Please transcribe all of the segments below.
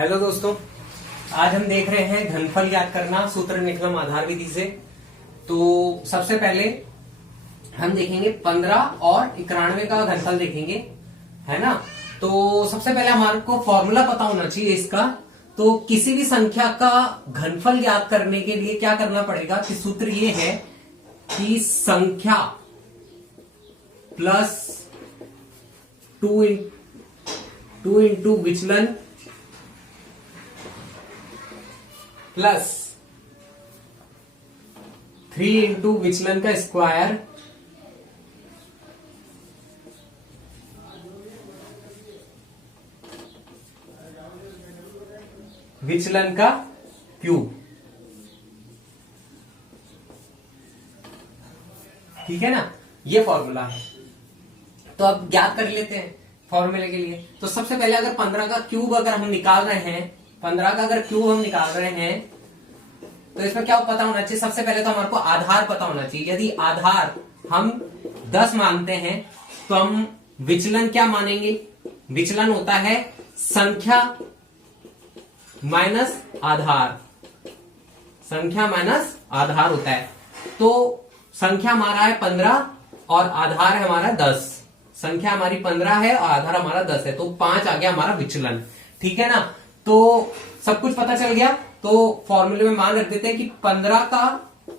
Hello दोस्तोों, आज हम देख रहे हैं घनफल ज्ञात करना सूत्र निकलम आधार विधि से। तो सबसे पहले हम देखेंगे 15 और 91 का घनफल देखेंगे, है ना। तो सबसे पहले हमारे को फॉर्मूला पता होना चाहिए इसका। तो किसी भी संख्या का घनफल ज्ञात करने के लिए क्या करना पड़ेगा कि सूत्र ये है कि संख्या प्लस 2 इंटू विचलन प्लस 3 इंटू विचलन का स्क्वायर विचलन का क्यूब। ठीक है ना, ये फॉर्मूला है। तो अब ज्ञात कर लेते हैं फॉर्मूले के लिए। तो सबसे पहले अगर 15 का क्यूब अगर हम निकाल रहे हैं, 15 का अगर क्यूब हम निकाल रहे हैं तो इसमें क्या पता होना चाहिए। सबसे पहले तो हमारे को आधार पता होना चाहिए। यदि आधार हम 10 मानते हैं तो हम विचलन क्या मानेंगे। विचलन होता है संख्या माइनस आधार, संख्या माइनस आधार होता है। तो संख्या हमारा है 15 और आधार है हमारा 10। संख्या हमारी 15 है और आधार हमारा 10 है, तो 5 आ गया हमारा विचलन। ठीक है ना, तो सब कुछ पता चल गया। तो फॉर्मूले में मान रख देते हैं कि 15 का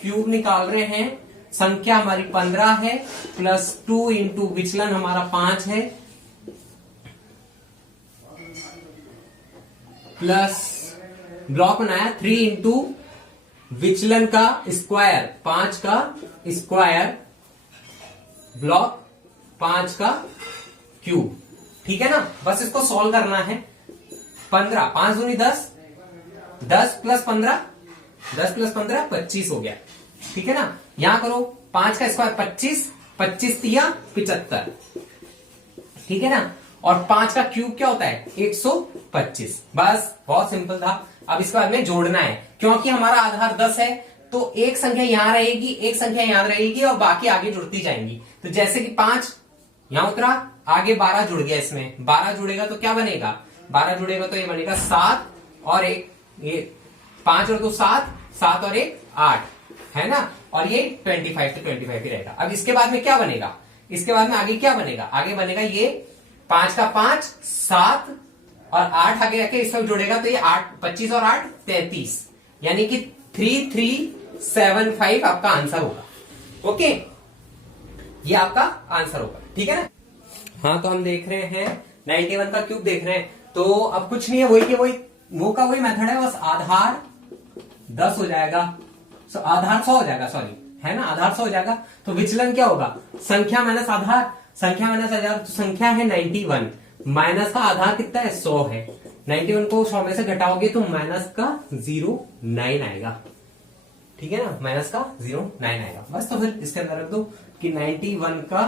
क्यूब निकाल रहे हैं, संख्या हमारी 15 है प्लस 2 इंटू विचलन हमारा 5 है प्लस ब्लॉक बनाया 3 इंटू विचलन का स्क्वायर 5 का स्क्वायर ब्लॉक 5 का क्यूब। ठीक है ना, बस इसको सॉल्व करना है। 15 5 दूनी 10, 10 प्लस 15 10 प्लस 15 25 हो गया। ठीक है ना, यहां करो 5 का स्क्वायर 25, 25 तिया 75। ठीक है ना, और 5 का क्यूब क्या होता है 125। बस बहुत सिंपल था। अब इसके बाद में जोड़ना है, क्योंकि हमारा आधार 10 है तो एक संख्या यहां रहेगी, एक संख्या यहां रहेगी और बाकी आगे जुड़ती जाएंगी। तो जैसे कि 5 यहां उतरा, आगे 12 जुड़ गया। इसमें 12 जुड़ेगा तो क्या बनेगा, 12 जुड़ेगा तो ये बनेगा 7 और 1, ये 5 और 2 7, 7 और 1 8, है ना। और ये 25 तो 25 ही रहेगा। अब इसके बाद में क्या बनेगा, इसके बाद में आगे क्या बनेगा, आगे बनेगा ये 5 का 5 7 और 8 आगे आके इसमें जुड़ेगा तो ये 8 25 और 8 33, यानी कि 3375 आपका आंसर होगा। ओके, ये आपका आंसर होगा। ठीक है ना। हाँ, तो हम देख रहे हैं 91 का क्यूब देख रहे हैं। तो अब कुछ नहीं है, वही मेथड है। बस आधार 10 हो जाएगा, आधार 100 हो जाएगा, सॉरी, है ना, आधार 100 हो जाएगा। तो विचलन क्या होगा, संख्या माइनस आधार, संख्या माइनस आधार। तो संख्या है 91, माइनस का आधार कितना है 100 है। 91 को 100 में से घटाओगे तो माइनस का 09 आएगा। ठीक है ना, माइनस का 09 आएगा। बस, तो फिर इसके अंदर रख दो कि 91 का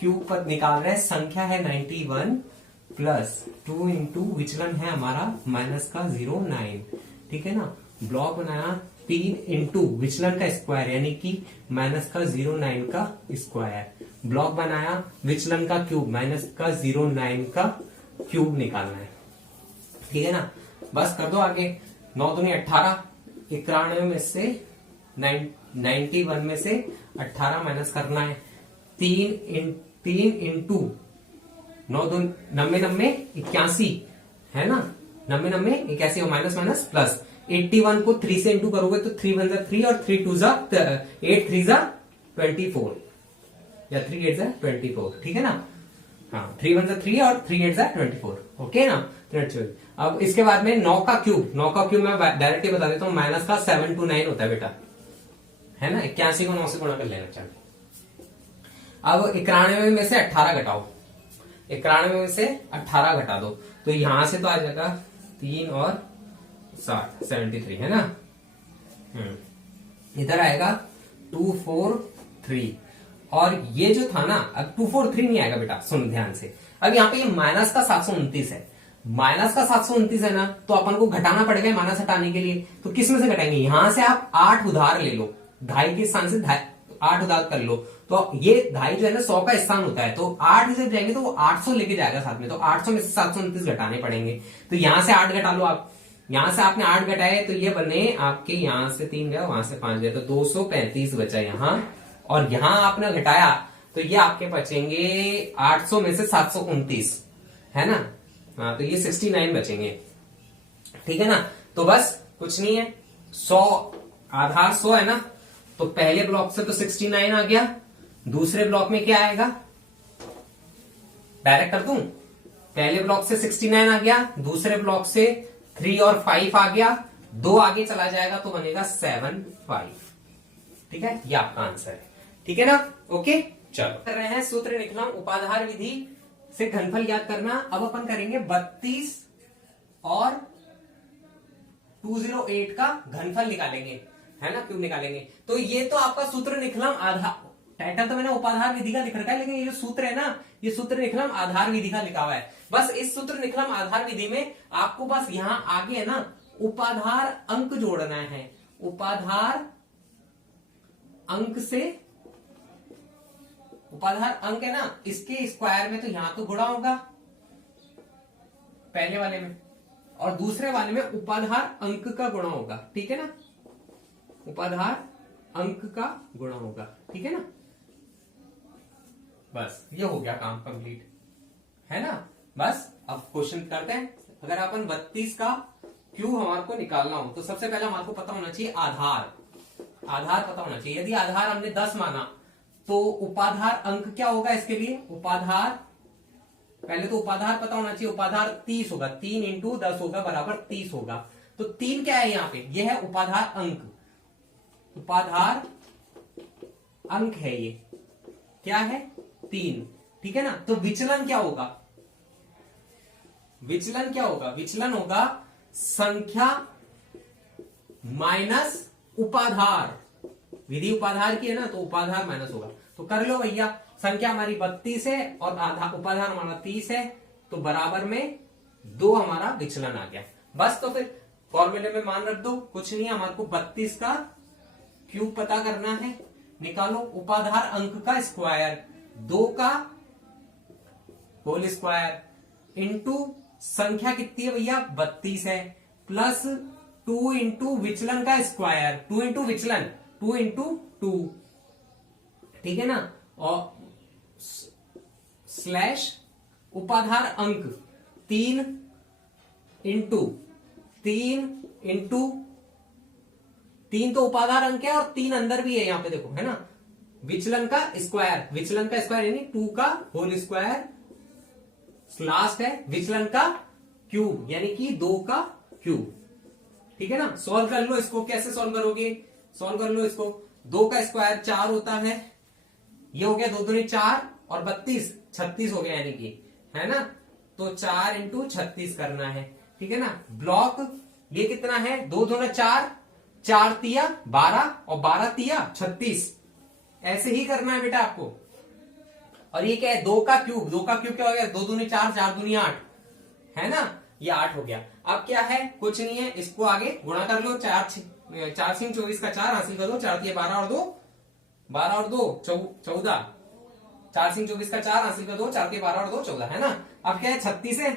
क्यूब पर निकाल रहे हैं, संख्या है 91 प्लस 2 इंटू विचलन है हमारा माइनस का 09। ठीक है ना, ब्लॉक बनाया 3 इंटू विचलन का स्क्वायर यानी कि माइनस का 09 का स्क्वायर, ब्लॉक बनाया विचलन का क्यूब माइनस का 09 का क्यूब निकालना है। ठीक है ना, बस कर दो आगे। 9 दूनी 18, 91 में से 91 में से 18 माइनस करना है। 3 इंटू 9 2 90 90 81, है ना, 90 90 81 और माइनस माइनस प्लस 81 को 3 से इंटू करोगे तो 3 1 जा 3 और 3 2 जा 8 3 जा 24 या 3 8 जा 24। ठीक है ना, हाँ, 3 1 जा 3 और 3 8 जा 24। ओके ना। अब इसके बाद में 9 का क्यूब मैं डायरेक्टली बता देता हूँ, माइनस का 729 होता है बेटा, है ना। 81 को 9 से गुणा कर लेना चाहिए। अब 91 में से 18 घटाओ, 91 में से 18 घटा दो तो यहां से तो आ जाएगा 3 और 7 73, है ना। इधर आएगा 243 और ये जो था ना, अब 243 नहीं आएगा बेटा, सुन ध्यान से। अब यहाँ पे ये माइनस का 729 है, माइनस का 729 है ना, तो अपन को घटाना पड़ेगा माइनस हटाने के लिए। तो किस में से घटाएंगे, यहां से आप 8 उधार ले लो, ढाई के स्थान से 8 उधार कर लो तो ये ढाई जो है ना 100 का स्थान होता है, तो 8 जब जाएंगे तो वो 800 लेके जाएगा साथ में, तो 800 में से 729 घटाने पड़ेंगे। तो यहां से 8 घटा लो आप, यहां से आपने 8 घटाए तो ये बने आपके, यहां से 3 गया वहां से 5 गया, तो 235 बचा यहां, और यहां आपने घटाया तो ये आपके बचेंगे 800 में से 729, है ना। हाँ, तो ये 69 बचेंगे, ठीक है ना। तो बस कुछ नहीं है, 100 आधार 100 है ना, तो पहले ब्लॉक से तो 69 आ गया, दूसरे ब्लॉक में क्या आएगा, डायरेक्ट कर दूं, पहले ब्लॉक से 69 आ गया, दूसरे ब्लॉक से 3 और 5 आ गया, 2 आगे चला जाएगा तो बनेगा 7 5, ठीक है, ये आपका आंसर है, ठीक है ना। ओके, चलो कर रहे हैं सूत्र निकलम उपाधार विधि से घनफल याद करना। अब अपन करेंगे 32 और 208 का घनफल निकालेंगे, है ना, क्यूब निकालेंगे। तो ये तो आपका सूत्र निकलम आधार, टाइटल तो मैंने उपाधार विधि का लिख रखा है, लेकिन ये जो सूत्र है ना, ये सूत्र निकलम आधार विधि का लिखा हुआ है। बस इस सूत्र निकलम आधार विधि में आपको बस यहां आगे है ना उपाधार अंक जोड़ना है, उपाधार अंक से, उपाधार अंक है ना, इसके स्क्वायर में तो यहां तो गुणा होगा पहले वाले में, और दूसरे वाले में उपाधार अंक का गुणा होगा, ठीक है ना, उपाधार अंक का गुणा होगा, ठीक है ना। बस ये हो गया काम कंप्लीट, है ना। बस अब क्वेश्चन करते हैं। अगर अपन 32 का क्यूब हमारे को निकालना हो तो सबसे पहले हमारे को पता होना चाहिए आधार, आधार पता होना चाहिए। यदि आधार हमने 10 माना तो उपाधार अंक क्या होगा इसके लिए, उपाधार, पहले तो उपाधार पता होना चाहिए, उपाधार 30 होगा, 3 इंटू 10 होगा बराबर 30 होगा। तो 3 क्या है यहाँ पे, यह है उपाधार अंक, उपाधार अंक है ये, क्या है 3, ठीक है ना। तो विचलन क्या होगा, विचलन क्या होगा, विचलन होगा संख्या माइनस उपाधार, विधि उपाधार की है ना, तो उपाधार माइनस होगा। तो कर लो भैया, संख्या हमारी 32 है और उपाधार हमारा 30 है, तो बराबर में 2 हमारा विचलन आ गया। बस तो फिर फॉर्मूले में मान रख दो, कुछ नहीं है, हमारे को 32 का क्यूब पता करना है, निकालो उपाधार अंक का स्क्वायर, 2 का होल स्क्वायर इंटू संख्या कितनी है भैया 32 है, प्लस 2 इंटू विचलन का स्क्वायर, 2 इंटू विचलन, 2 इंटू 2, ठीक है ना, और स्लैश उपाधार अंक 3 इंटू 3 तो उपाधार अंक है और 3 अंदर भी है यहां पे देखो, है ना, विचलन का स्क्वायर, विचलन का स्क्वायर यानी 2 का होल स्क्वायर, लास्ट है विचलन का क्यूब यानी कि 2 का क्यूब, ठीक है ना। सॉल्व कर लो इसको, कैसे सॉल्व करोगे, सॉल्व कर लो इसको, 2 का स्क्वायर 4 होता है, ये हो गया 2 दूनी 4 और 32 36 हो गया यानी कि, है ना, तो 4 इंटू 36 करना है, ठीक है ना। ब्लॉक ये कितना है, 2 दूना 4, 4 तिया 12 और 12 तिया 36, ऐसे ही करना है बेटा आपको। और ये क्या है 2 का क्यूब, 2 का क्यूब क्या हो गया, 2 दूनी 4, 4 दूनी 8, है ना, ये 8 हो गया। अब क्या है, कुछ नहीं है, इसको आगे गुणा कर लो, 4 सिंह 24 का 4 हासिल कर दो, 4 तिया 12 और 2 14, 4 सिंह 24 का 4 हासिल कर दो, 4 तिया 12 और 2 14, है ना। अब क्या है 36 है,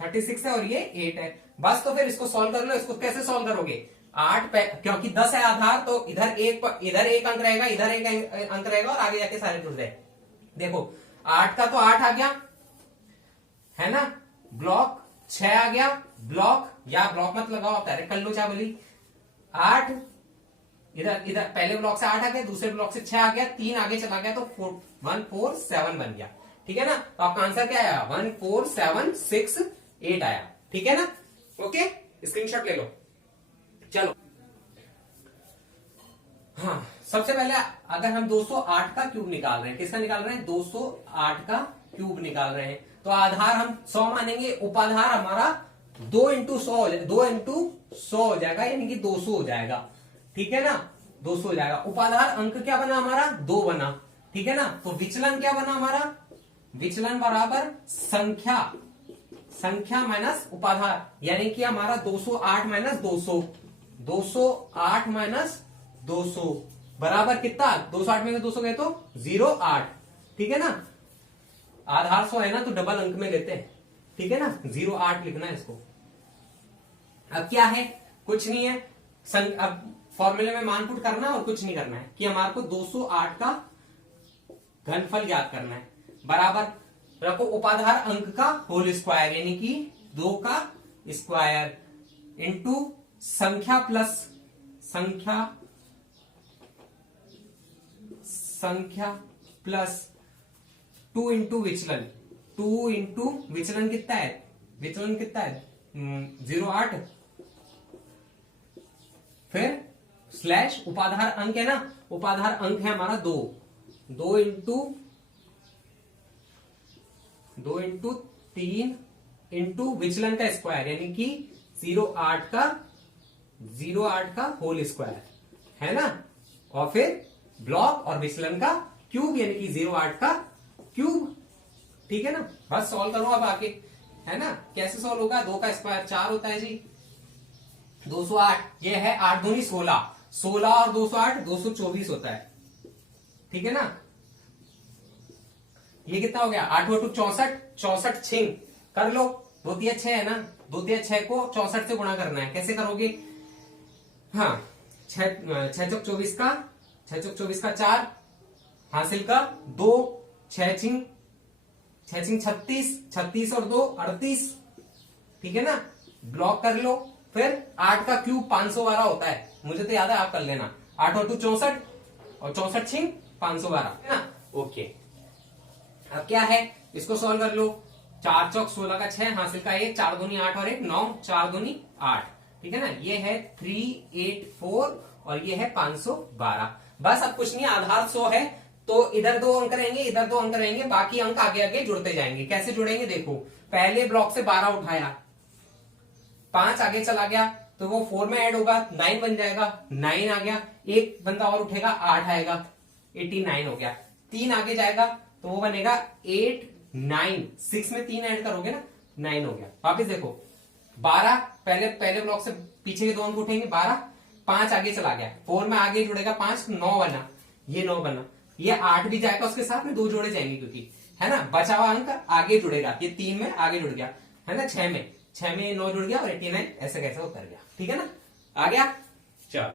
36 है और ये 8 है। बस तो फिर इसको सॉल्व कर लो, इसको कैसे सॉल्व करोगे, 8 क्योंकि 10 है आधार, तो इधर एक अंक रहेगा, इधर एक अंक रहेगा और आगे जाके सारे जुड़ जाए। देखो 8 का तो 8 आ गया, है ना, ब्लॉक 6 आ गया, ब्लॉक या ब्लॉक मत लगाओ, आप डायरेक्ट कर लो चाहे बोली, 8 इधर पहले ब्लॉक से 8 आ गया, दूसरे ब्लॉक से 6 आ गया, 3 आगे चला गया तो 147 बन गया, ठीक है ना। तो आपका आंसर क्या आया, 14768 आया, ठीक है ना। ओके, स्क्रीनशॉट ले लो। चलो हाँ, सबसे पहले अगर हम 208 का क्यूब निकाल रहे हैं, किसका निकाल रहे हैं, 208 का क्यूब निकाल रहे हैं, तो आधार हम 100 मानेंगे, उपाधार हमारा 2 इंटू 100 हो जाएगा यानी कि 200 हो जाएगा, ठीक है ना, 200 हो जाएगा। उपाधार अंक क्या बना हमारा 2 बना, ठीक है ना। तो विचलन क्या बना हमारा, विचलन बराबर संख्या माइनस उपाधार, यानी कि हमारा 208 माइनस 200, 208 माइनस 200 बराबर कितना 208 में 200 गए तो 08, ठीक है ना। आधार 100 है ना तो डबल अंक में लेते हैं, ठीक है ना। 08 लिखना है इसको। अब क्या है, कुछ नहीं है, अब फॉर्मूले में मान पुट करना और कुछ नहीं करना है कि हमारे को 208 का घनफल ज्ञात करना है। बराबर रखो उपाधार अंक का होल स्क्वायर यानी कि 2 का स्क्वायर इंटू संख्या प्लस संख्या प्लस 2 इंटू विचलन। 2 इंटू विचलन कितना है, विचलन कितना है 08, फिर स्लैश उपाधार अंक है ना, उपाधार अंक है हमारा 2 इंटू 3 इंटू विचलन का स्क्वायर यानी कि 08 का होल स्क्वायर है ना, और फिर ब्लॉक और विचलन का क्यूब यानी कि 08 का क्यूब, ठीक है ना। बस सॉल्व करो अब आके, है ना। कैसे सॉल्व होगा, 2 का स्क्वायर 4 होता है जी, 208, ये है 8 दूनी 16, 16 और 208 224 होता है, ठीक है ना। ये कितना हो गया 8 × 2 64, 64 छिंग कर लो, 2 × 6 है ना, 2 × 6 को 64 से गुणा करना है। कैसे करोगे, हाँ 6 चौक 24 का 4 हासिल का 2, 6 छिंग 36, 36 और 2 38, ठीक है ना। ब्लॉक कर लो, फिर 8 का क्यूब 512 होता है, मुझे तो याद है, आप कर लेना। 8 और 2 64 और 64 छिंग 512 है ना। ओके, अब क्या है, इसको सॉल्व कर लो। 4 चौक 16 का 6 हासिल का 1, 4 दूनी 8 और 1 9, 4 दूनी 8, ठीक है ना। ये है 384 और ये है 512। बस अब कुछ नहीं, आधार 100 है तो इधर 2 अंक रहेंगे, इधर 2 अंक रहेंगे, बाकी अंक आगे आगे जुड़ते जाएंगे। कैसे जुड़ेंगे देखो, पहले ब्लॉक से 12 उठाया, 5 आगे चला गया तो वो 4 में ऐड होगा, 9 बन जाएगा, 9 आ गया, एक बंदा और उठेगा 8 आएगा, 89 हो गया। 3 आगे जाएगा तो वो बनेगा 8 9, 6 में 3 ऐड करोगे ना 9 हो गया। वापिस देखो 12, पहले ब्लॉक से पीछे के 2 अंक उठेंगे 12, 5 आगे चला गया, 4 में आगे जुड़ेगा 5, 9 बना, ये 9 बना, ये 8 भी जाएगा उसके साथ में, 2 जोड़े जाएंगे क्योंकि है ना, बचा हुआ अंक आगे जुड़ेगा, ये 3 में आगे जुड़ गया है ना, 6 में 9 जुड़ गया और 89 ऐसे कैसे वो कर गया, ठीक है ना। आ गया।